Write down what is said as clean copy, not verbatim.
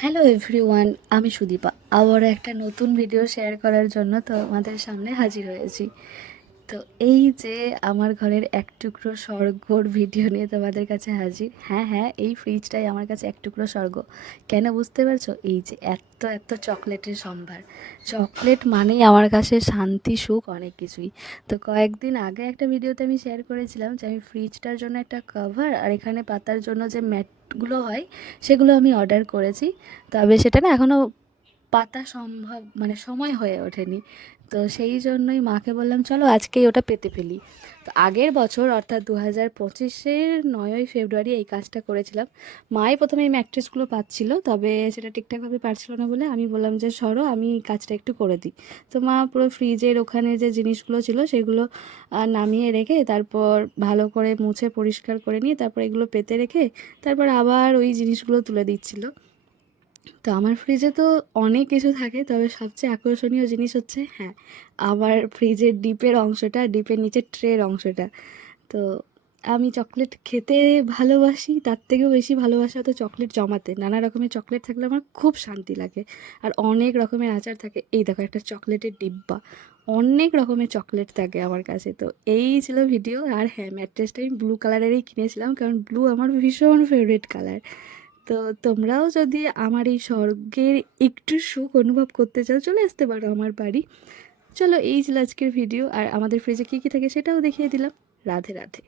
Hello everyone, আমি সুদীপা আবারও একটা নতুন ভিডিও শেয়ার করার জন্য তোমাদের সামনে হাজির হয়েছি। তো এই যে আমার ঘরের এক টুকরো স্বর্গর ভিডিও নিয়ে তোমাদের কাছে হাজির। হ্যাঁ হ্যাঁ, এই ফ্রিজটাই আমার কাছে এক টুকরো স্বর্গ। কেন বুঝতে পারছো? এই যে এত এত চকলেটের সম্ভার। চকলেট মানেই আমার কাছে শান্তি, সুখ, অনেক কিছুই। তো কয়েকদিন আগে একটা ভিডিওতে আমি শেয়ার করেছিলাম যে আমি ফ্রিজটার জন্য একটা কভার আর এখানে পাতার জন্য যে ম্যাটগুলো হয় সেগুলো আমি অর্ডার করেছি। তবে সেটা না এখনও পাতা সম্ভব মানে সময় হয়ে ওঠেনি। তো সেই জন্যই মাকে বললাম চলো আজকেই ওটা পেতে ফেলি। তো আগের বছর অর্থাৎ 2025-এর 9ই ফেব্রুয়ারি এই কাজটা করেছিলাম। মাই প্রথমে এই ম্যাট্রেসগুলো পাচ্ছিল, তবে সেটা ঠিকঠাকভাবে পারছিল না বলে আমি বললাম যে সরো, আমি কাজটা একটু করে দিই। তো মা পুরো ফ্রিজের ওখানে যে জিনিসগুলো ছিল সেগুলো নামিয়ে রেখে তারপর ভালো করে মুছে পরিষ্কার করে নিয়ে তারপর এগুলো পেতে রেখে তারপর আবার ওই জিনিসগুলো তুলে দিচ্ছিল। তো আমার ফ্রিজে তো অনেক কিছু থাকে, তবে সবচেয়ে আকর্ষণীয় জিনিস হচ্ছে, হ্যাঁ, আমার ফ্রিজের ডিপের অংশটা, ডিপের নিচের ট্রের অংশটা। তো আমি চকলেট খেতে ভালোবাসি, তার থেকেও বেশি ভালোবাসা তো চকলেট জমাতে। নানা রকমের চকলেট থাকলে আমার খুব শান্তি লাগে। আর অনেক রকমের আচার থাকে। এই দেখো একটা চকলেটের ডিব্বা, অনেক রকমের চকলেট থাকে আমার কাছে। তো এই ছিল ভিডিও। আর হ্যাঁ, ম্যাট্রেসটা আমি ব্লু কালারেরই কিনেছিলাম, কারণ ব্লু আমার ভীষণ ফেভারিট কালার। তো তোমরাও যদি আমার এই স্বর্গের একটু সুখ অনুভব করতে চাও, চলে আসতে পারো আমার বাড়ি। চলো, এই ছিল আজকের ভিডিও। আর আমাদের ফ্রিজে কী কী থাকে সেটাও দেখিয়ে দিলাম। রাধে রাধে।